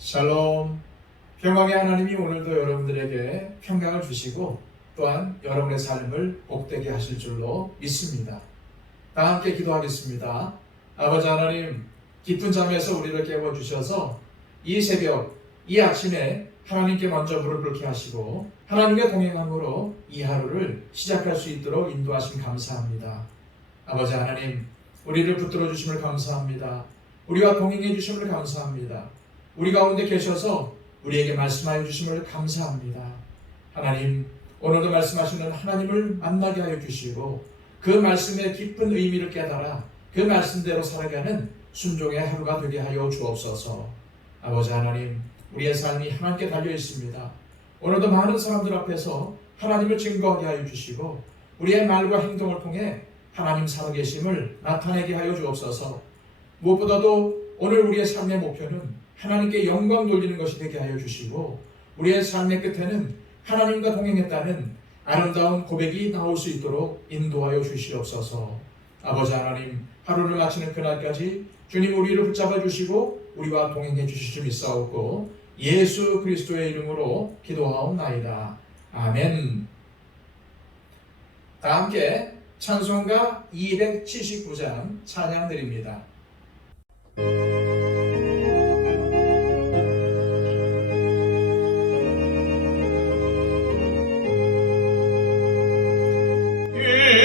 샬롬. 평강의 하나님이 오늘도 여러분들에게 평강을 주시고 또한 여러분의 삶을 복되게 하실 줄로 믿습니다. 다 함께 기도하겠습니다. 아버지 하나님, 깊은 잠에서 우리를 깨워주셔서 이 새벽, 이 아침에 하나님께 먼저 무릎 꿇게 하시고 하나님의 동행함으로 이 하루를 시작할 수 있도록 인도하심 감사합니다. 아버지 하나님, 우리를 붙들어 주심을 감사합니다. 우리와 동행해 주심을 감사합니다. 우리 가운데 계셔서 우리에게 말씀하여 주심을 감사합니다. 하나님, 오늘도 말씀하시는 하나님을 만나게 하여 주시고 그 말씀의 깊은 의미를 깨달아 그 말씀대로 살아가는 순종의 하루가 되게 하여 주옵소서. 아버지 하나님, 우리의 삶이 하나님께 달려 있습니다. 오늘도 많은 사람들 앞에서 하나님을 증거하게 하여 주시고 우리의 말과 행동을 통해 하나님 살아계심을 나타내게 하여 주옵소서. 무엇보다도 오늘 우리의 삶의 목표는 하나님께 영광 돌리는 것이 되게 하여 주시고 우리의 삶의 끝에는 하나님과 동행했다는 아름다운 고백이 나올 수 있도록 인도하여 주시옵소서. 아버지 하나님, 하루를 마치는 그날까지 주님 우리를 붙잡아 주시고 우리와 동행해 주실 줄 믿사옵고 예수 그리스도의 이름으로 기도하옵나이다. 아멘. 다 함께 찬송가 279장 찬양 드립니다.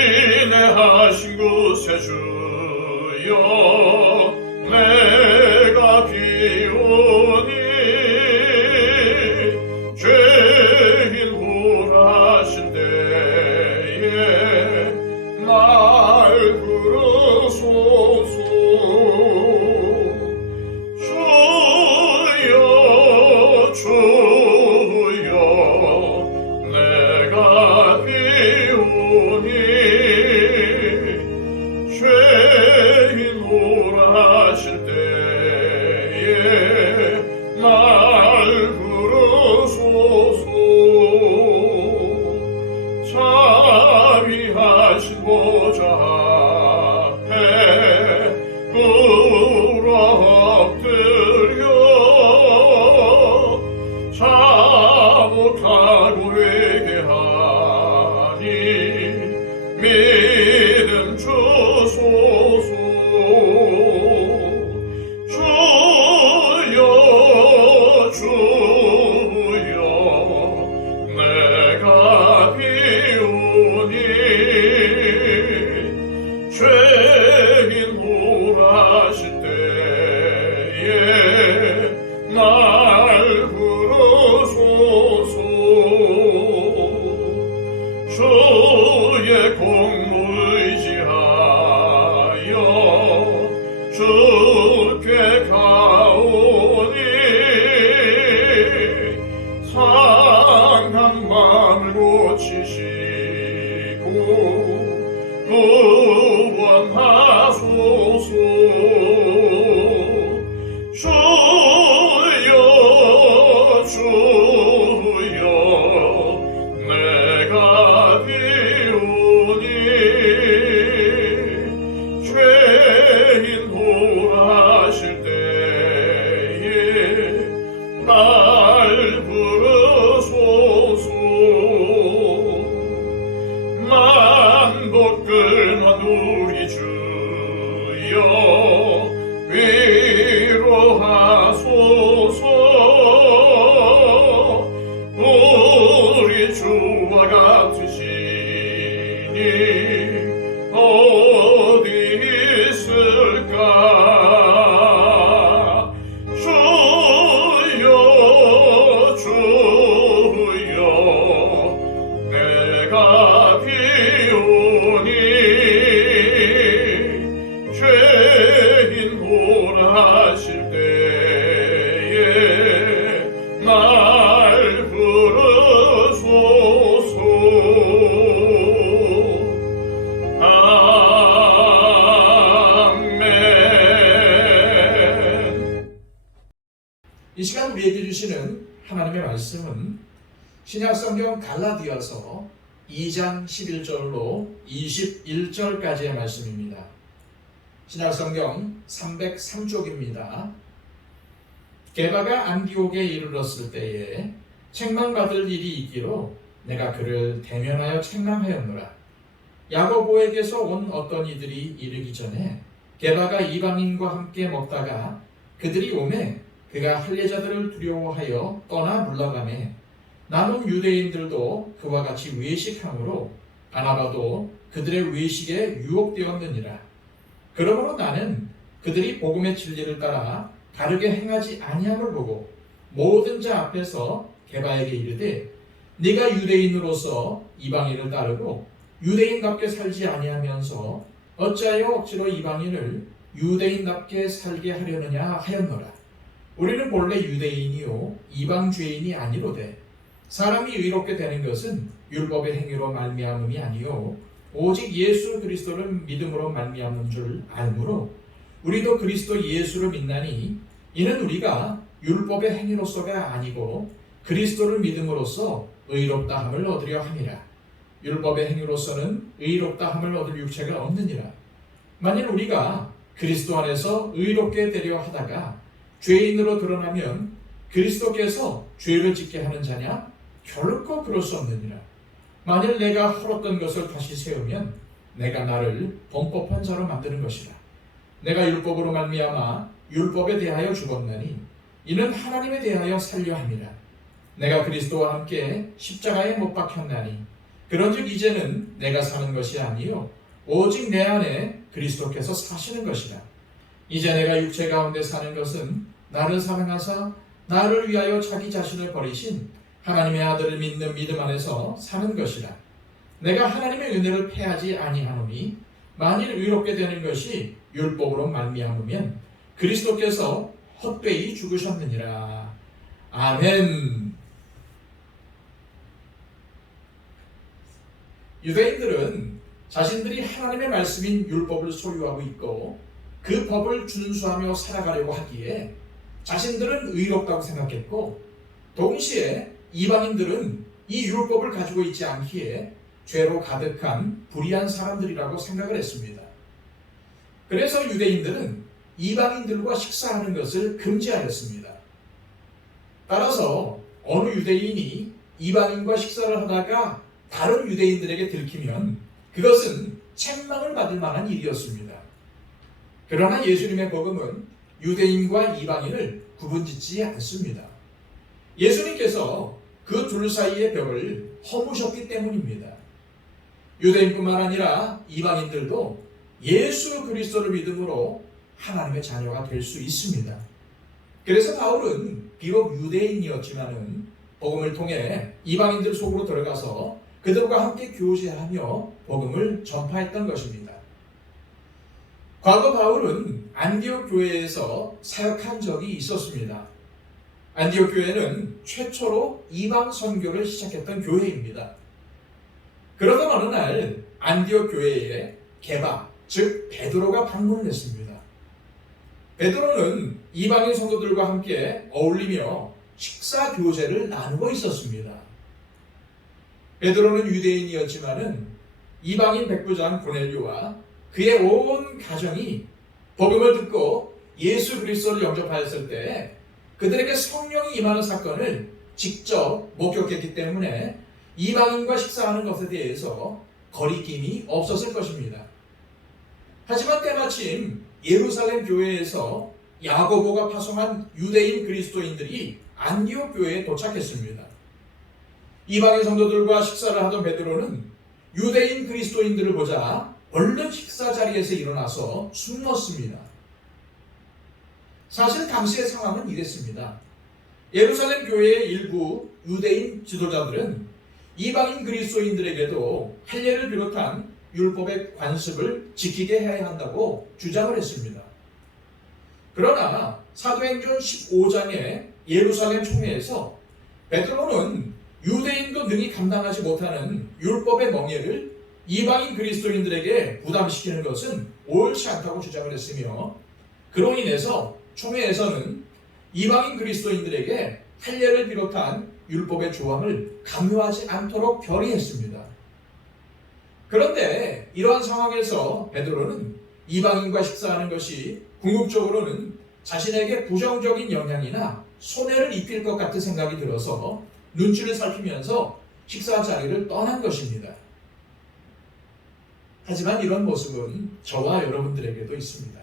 인내하신 곳에 주여 내가 비오니 죄인 홀하신 때에 날 부르소서. 주여 내가 비오니 죄인 홀하실 때에 날 부르소서. 자비하신 보좌 앞에 꿇어 엎드려 잘못하고 회개하니 믿음 주소서. 주여 내가 비오니 죄인 홀하실 때에 날 부르소서. 주의 공로 의지하여 주께 가오니 상한 마음을 고치시고 구원하소서. 주여 내가 비오니 죄인 홀하실 때에 날 부르소서. 만복 끊은 우리 주여 위로하소서. 우리 주와 같으시니 어디 있을까. 주여 내가 비오니 죄인 홀하실 때에 날 부르소서. 아멘. 이 시간 우리에게 주시는 하나님의 말씀은 신약성경 갈라디아서 2장 11절로 21절까지의 말씀입니다. 신약성경 303쪽입니다. 게바가 안디옥에 이르렀을 때에 책망받을 일이 있기로 내가 그를 대면하여 책망하였노라. 야고보에게서 온 어떤 이들이 이르기 전에 게바가 이방인과 함께 먹다가 그들이 오매 그가 할례자들을 두려워하여 떠나 물러가매 남은 유대인들도 그와 같이 외식함으로 바나바도 그들의 외식에 유혹되었느니라. 그러므로 나는 그들이 복음의 진리를 따라 다르게 행하지 아니함을 보고 모든 자 앞에서 게바에게 이르되 네가 유대인으로서 이방인을 따르고 유대인답게 살지 아니하면서 어찌하여 억지로 이방인을 유대인답게 살게 하려느냐 하였노라. 우리는 본래 유대인이요 이방 죄인이 아니로되 사람이 의롭게 되는 것은 율법의 행위로 말미암음이 아니요 오직 예수 그리스도를 믿음으로 말미암는 줄 알므로 우리도 그리스도 예수를 믿나니 이는 우리가 율법의 행위로서가 아니고 그리스도를 믿음으로써 의롭다함을 얻으려 함이라. 율법의 행위로서는 의롭다함을 얻을 육체가 없느니라. 만일 우리가 그리스도 안에서 의롭게 되려 하다가 죄인으로 드러나면 그리스도께서 죄를 짓게 하는 자냐? 결코 그럴 수 없느니라. 만일 내가 헐었던 것을 다시 세우면 내가 나를 범법한 자로 만드는 것이라. 내가 율법으로 말미암아 율법에 대하여 죽었나니 이는 하나님에 대하여 살려 함이라. 내가 그리스도와 함께 십자가에 못 박혔나니 그런즉 이제는 내가 사는 것이 아니요 오직 내 안에 그리스도께서 사시는 것이라. 이제 내가 육체 가운데 사는 것은 나를 사랑하사 나를 위하여 자기 자신을 버리신 하나님의 아들을 믿는 믿음 안에서 사는 것이라. 내가 하나님의 은혜를 패하지 아니하노니 만일 의롭게 되는 것이 율법으로 말미암으면 그리스도께서 헛되이 죽으셨느니라. 아멘. 유대인들은 자신들이 하나님의 말씀인 율법을 소유하고 있고 그 법을 준수하며 살아가려고 하기에 자신들은 의롭다고 생각했고 동시에 이방인들은 이 율법을 가지고 있지 않기에 죄로 가득한 불의한 사람들이라고 생각을 했습니다. 그래서 유대인들은 이방인들과 식사하는 것을 금지하였습니다. 따라서 어느 유대인이 이방인과 식사를 하다가 다른 유대인들에게 들키면 그것은 책망을 받을 만한 일이었습니다. 그러나 예수님의 복음은 유대인과 이방인을 구분짓지 않습니다. 예수님께서 그 둘 사이의 벽을 허무셨기 때문입니다. 유대인뿐만 아니라 이방인들도 예수 그리스도를 믿음으로 하나님의 자녀가 될 수 있습니다. 그래서 바울은 비록 유대인이었지만은 복음을 통해 이방인들 속으로 들어가서 그들과 함께 교제하며 복음을 전파했던 것입니다. 과거 바울은 안디옥 교회에서 사역한 적이 있었습니다. 안디옥 교회는 최초로 이방 선교를 시작했던 교회입니다. 그러던 어느 날 안디옥 교회에 게바, 즉 베드로가 방문을 했습니다. 베드로는 이방인 성도들과 함께 어울리며 식사 교제를 나누고 있었습니다. 베드로는 유대인이었지만은 이방인 백부장 고넬료와 그의 온 가정이 복음을 듣고 예수 그리스도를 영접하였을 때 그들에게 성령이 임하는 사건을 직접 목격했기 때문에 이방인과 식사하는 것에 대해서 거리낌이 없었을 것입니다. 하지만 때마침 예루살렘 교회에서 야고보가 파송한 유대인 그리스도인들이 안디옥 교회에 도착했습니다. 이방인 성도들과 식사를 하던 베드로는 유대인 그리스도인들을 보자 얼른 식사 자리에서 일어나서 숨었습니다. 사실 당시의 상황은 이랬습니다. 예루살렘 교회의 일부 유대인 지도자들은 이방인 그리스도인들에게도 할례를 비롯한 율법의 관습을 지키게 해야 한다고 주장을 했습니다. 그러나 사도행전 15장의 예루살렘 총회에서 베드로는 유대인도 능히 감당하지 못하는 율법의 멍에를 이방인 그리스도인들에게 부담시키는 것은 옳지 않다고 주장을 했으며 그로 인해서 총회에서는 이방인 그리스도인들에게 할례를 비롯한 율법의 조항을 강요하지 않도록 결의했습니다. 그런데 이러한 상황에서 베드로는 이방인과 식사하는 것이 궁극적으로는 자신에게 부정적인 영향이나 손해를 입힐 것 같은 생각이 들어서 눈치를 살피면서 식사 자리를 떠난 것입니다. 하지만 이런 모습은 저와 여러분들에게도 있습니다.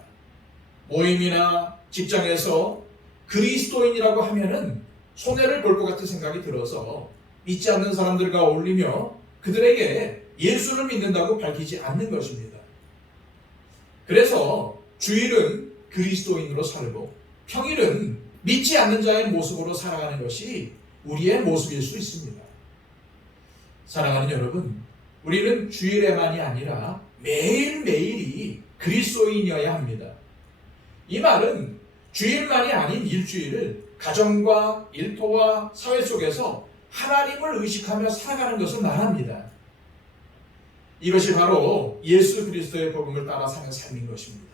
모임이나 직장에서 그리스도인이라고 하면은 손해를 볼 것 같은 생각이 들어서 믿지 않는 사람들과 어울리며 그들에게 예수를 믿는다고 밝히지 않는 것입니다. 그래서 주일은 그리스도인으로 살고 평일은 믿지 않는 자의 모습으로 살아가는 것이 우리의 모습일 수 있습니다. 사랑하는 여러분, 우리는 주일에만이 아니라 매일매일이 그리스도인이어야 합니다. 이 말은 주일만이 아닌 일주일을 가정과 일터와 사회 속에서 하나님을 의식하며 살아가는 것을 말합니다. 이것이 바로 예수 그리스도의 복음을 따라 사는 삶인 것입니다.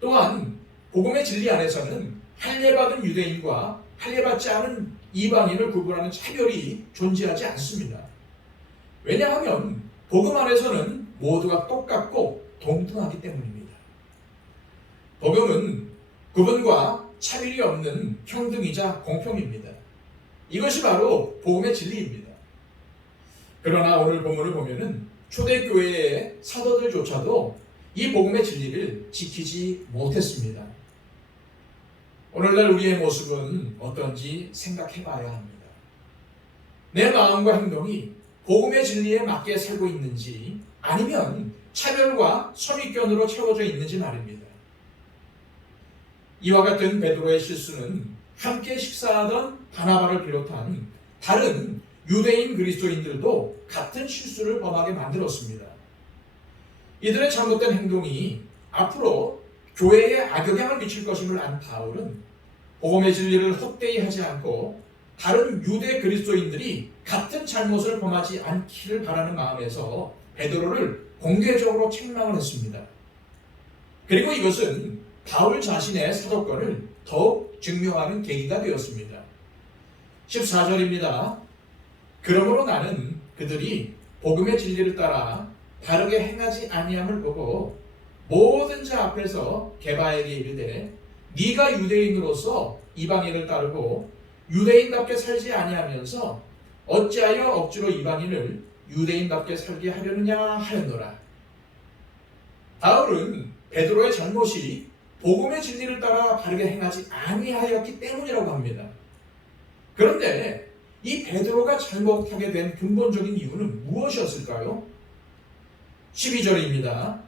또한 복음의 진리 안에서는 할례받은 유대인과 할례받지 않은 이방인을 구분하는 차별이 존재하지 않습니다. 왜냐하면 복음 안에서는 모두가 똑같고 동등하기 때문입니다. 복음은 구분과 차별이 없는 평등이자 공평입니다. 이것이 바로 복음의 진리입니다. 그러나 오늘 본문을 보면은 초대교회의 사도들조차도 이 복음의 진리를 지키지 못했습니다. 오늘날 우리의 모습은 어떤지 생각해 봐야 합니다. 내 마음과 행동이 복음의 진리에 맞게 살고 있는지 아니면 차별과 선입견으로 채워져 있는지 말입니다. 이와 같은 베드로의 실수는 함께 식사하던 바나바를 비롯한 다른 유대인 그리스도인들도 같은 실수를 범하게 만들었습니다. 이들의 잘못된 행동이 앞으로 교회에 악영향을 미칠 것임을 안 바울은 복음의 진리를 헛되이 하지 않고 다른 유대 그리스도인들이 같은 잘못을 범하지 않기를 바라는 마음에서 베드로를 공개적으로 책망을 했습니다. 그리고 이것은 바울 자신의 사도권을 더욱 증명하는 계기가 되었습니다. 14절입니다. 그러므로 나는 그들이 복음의 진리를 따라 바르게 행하지 아니함을 보고 모든 자 앞에서 게바에게 이르되 네가 유대인으로서 이방인을 따르고 유대인답게 살지 아니하면서 어찌하여 억지로 이방인을 유대인답게 살게 하려느냐 하였노라. 바울은 베드로의 잘못이 복음의 진리를 따라 바르게 행하지 아니하였기 때문이라고 합니다. 그런데 이 베드로가 잘못하게 된 근본적인 이유는 무엇이었을까요? 12절입니다.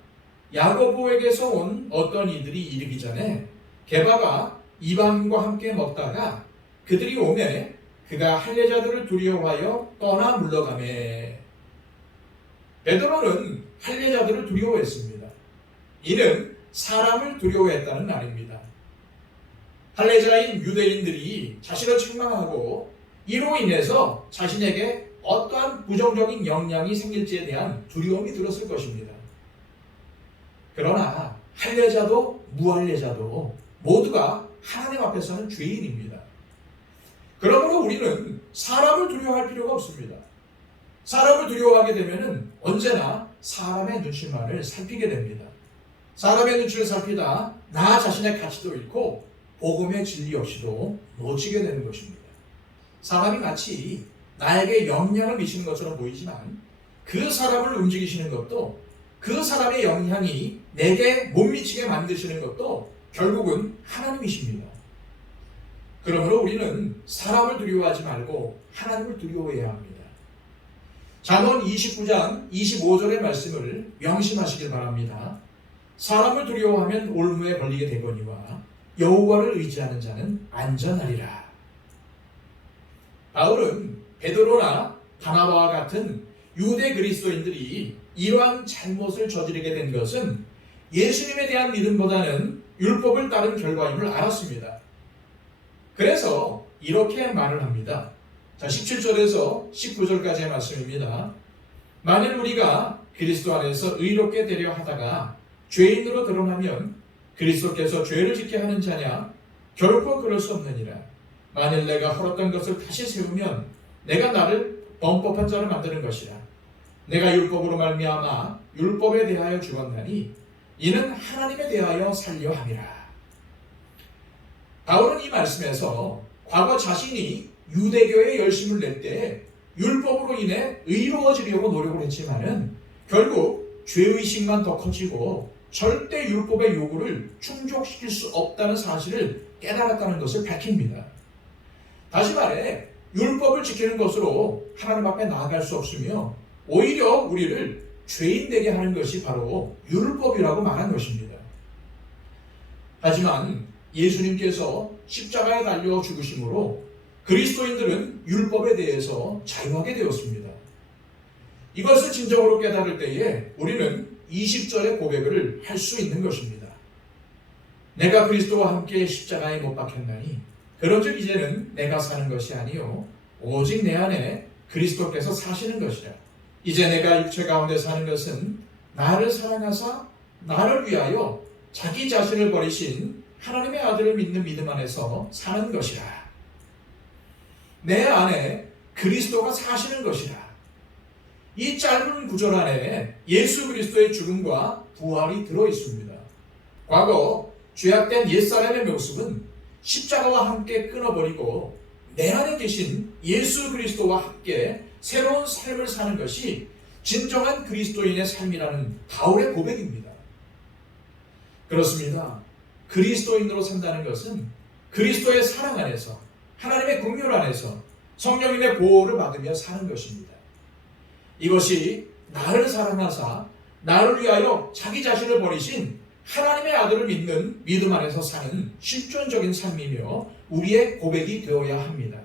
야고보에게서 온 어떤 이들이 이르기 전에 게바가 이방인과 함께 먹다가 그들이 오매 그가 할례자들을 두려워하여 떠나 물러가매. 베드로는 할례자들을 두려워했습니다. 이는 사람을 두려워했다는 말입니다. 할례자인 유대인들이 자신을 책망하고 이로 인해서 자신에게 어떠한 부정적인 영향이 생길지에 대한 두려움이 들었을 것입니다. 그러나 할례자도 무할례자도 모두가 하나님 앞에서는 죄인입니다. 그러므로 우리는 사람을 두려워할 필요가 없습니다. 사람을 두려워하게 되면 언제나 사람의 눈치만을 살피게 됩니다. 사람의 눈치를 살피다 나 자신의 가치도 잃고 복음의 진리 역시도 놓치게 되는 것입니다. 사람이 마치 나에게 영향을 미치는 것처럼 보이지만 그 사람을 움직이시는 것도 그 사람의 영향이 내게 못 미치게 만드시는 것도 결국은 하나님이십니다. 그러므로 우리는 사람을 두려워하지 말고 하나님을 두려워해야 합니다. 잠언 29장 25절의 말씀을 명심하시길 바랍니다. 사람을 두려워하면 올무에 걸리게 되거니와 여호와를 의지하는 자는 안전하리라. 바울은 베드로나 바나바와 같은 유대 그리스도인들이 이러한 잘못을 저지르게 된 것은 예수님에 대한 믿음보다는 율법을 따른 결과임을 알았습니다. 그래서 이렇게 말을 합니다. 자, 17절에서 19절까지의 말씀입니다. 만일 우리가 그리스도 안에서 의롭게 되려 하다가 죄인으로 드러나면 그리스도께서 죄를 짓게 하는 자냐? 결코 그럴 수 없느니라. 만일 내가 헐었던 것을 다시 세우면 내가 나를 범법한 자로 만드는 것이라. 내가 율법으로 말미암아 율법에 대하여 죽었나니 이는 하나님에 대하여 살려 함이라. 바울은 이 말씀에서 과거 자신이 유대교에 열심을 낼 때 율법으로 인해 의로워지려고 노력을 했지만은 결국 죄의식만 더 커지고 절대 율법의 요구를 충족시킬 수 없다는 사실을 깨달았다는 것을 밝힙니다. 다시 말해 율법을 지키는 것으로 하나님 앞에 나아갈 수 없으며 오히려 우리를 죄인 되게 하는 것이 바로 율법이라고 말한 것입니다. 하지만 예수님께서 십자가에 달려 죽으심으로 그리스도인들은 율법에 대해서 자유하게 되었습니다. 이것을 진정으로 깨달을 때에 우리는 20절의 고백을 할 수 있는 것입니다. 내가 그리스도와 함께 십자가에 못 박혔나니 그런즉 이제는 내가 사는 것이 아니요 오직 내 안에 그리스도께서 사시는 것이라. 이제 내가 육체 가운데 사는 것은 나를 사랑하사 나를 위하여 자기 자신을 버리신 하나님의 아들을 믿는 믿음 안에서 사는 것이라. 내 안에 그리스도가 사시는 것이라. 이 짧은 구절 안에 예수 그리스도의 죽음과 부활이 들어있습니다. 과거 죄악된 옛사람의 모습은 십자가와 함께 끊어버리고 내 안에 계신 예수 그리스도와 함께 새로운 삶을 사는 것이 진정한 그리스도인의 삶이라는 바울의 고백입니다. 그렇습니다. 그리스도인으로 산다는 것은 그리스도의 사랑 안에서 하나님의 긍휼 안에서 성령님의 보호를 받으며 사는 것입니다. 이것이 나를 사랑하사 나를 위하여 자기 자신을 버리신 하나님의 아들을 믿는 믿음 안에서 사는 실존적인 삶이며 우리의 고백이 되어야 합니다.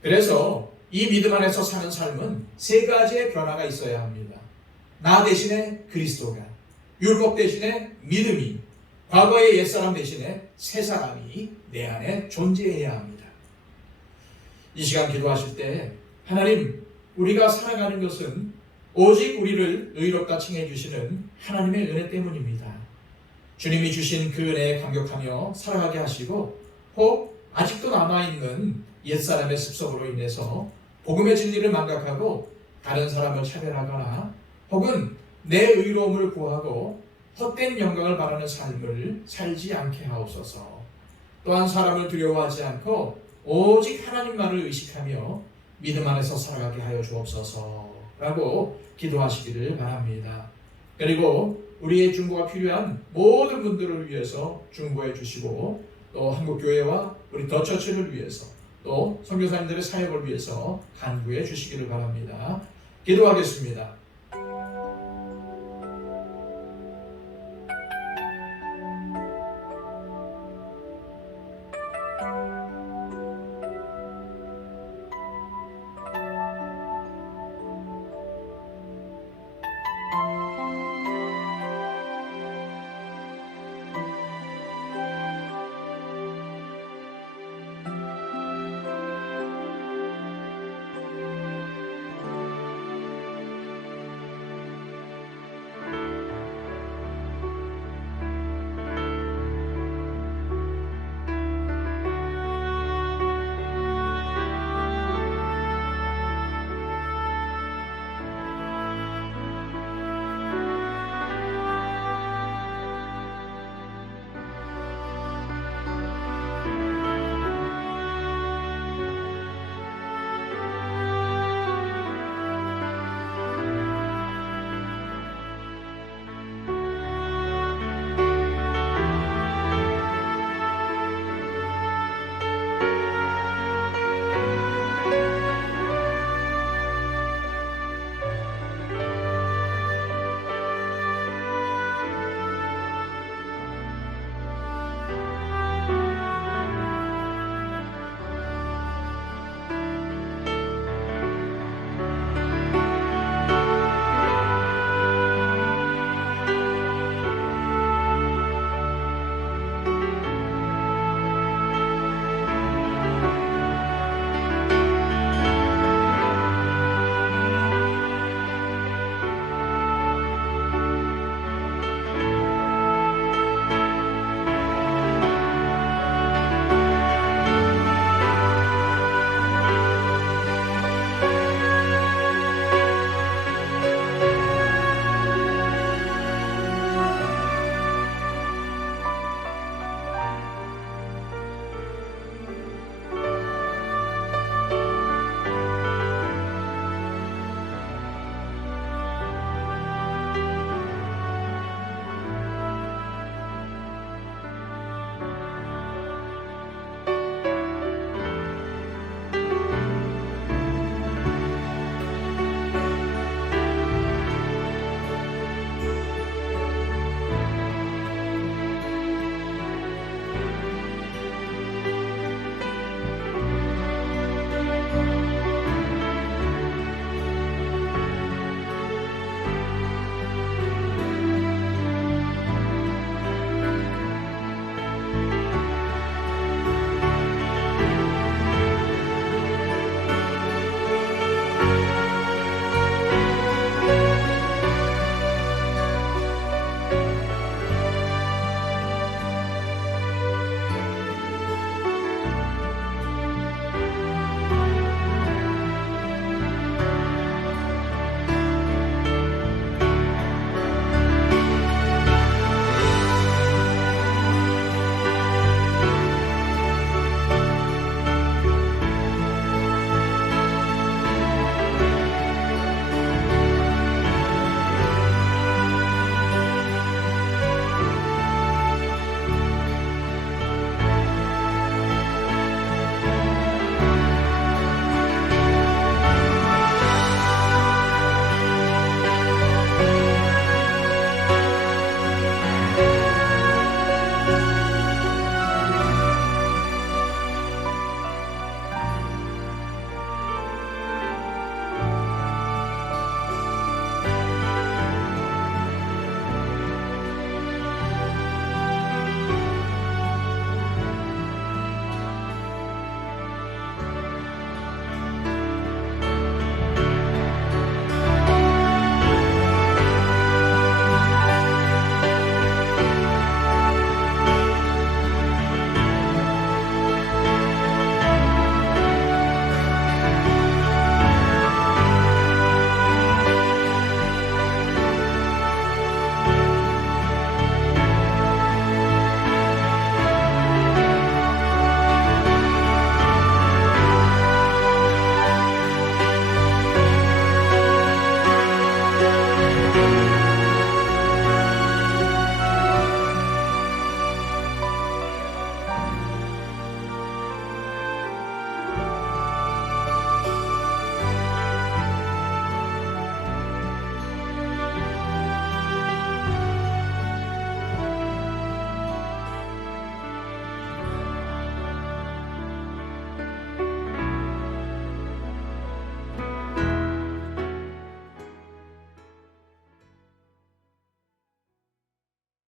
그래서 이 믿음 안에서 사는 삶은 세 가지의 변화가 있어야 합니다. 나 대신에 그리스도가, 율법 대신에 믿음이, 과거의 옛사람 대신에 새사람이 내 안에 존재해야 합니다. 이 시간 기도하실 때 하나님, 우리가 살아가는 것은 오직 우리를 의롭다 칭해 주시는 하나님의 은혜 때문입니다. 주님이 주신 그 은혜에 감격하며 살아가게 하시고 혹 아직도 남아있는 옛사람의 습성으로 인해서 복음의 진리를 망각하고 다른 사람을 차별하거나 혹은 내 의로움을 구하고 헛된 영광을 바라는 삶을 살지 않게 하옵소서. 또한 사람을 두려워하지 않고 오직 하나님만을 의식하며 믿음 안에서 살아가게 하여 주옵소서 라고 기도하시기를 바랍니다. 그리고 우리의 중보가 필요한 모든 분들을 위해서 중보해 주시고 또 한국교회와 우리 더처치를 위해서 또 선교사님들의 사역을 위해서 간구해 주시기를 바랍니다. 기도하겠습니다.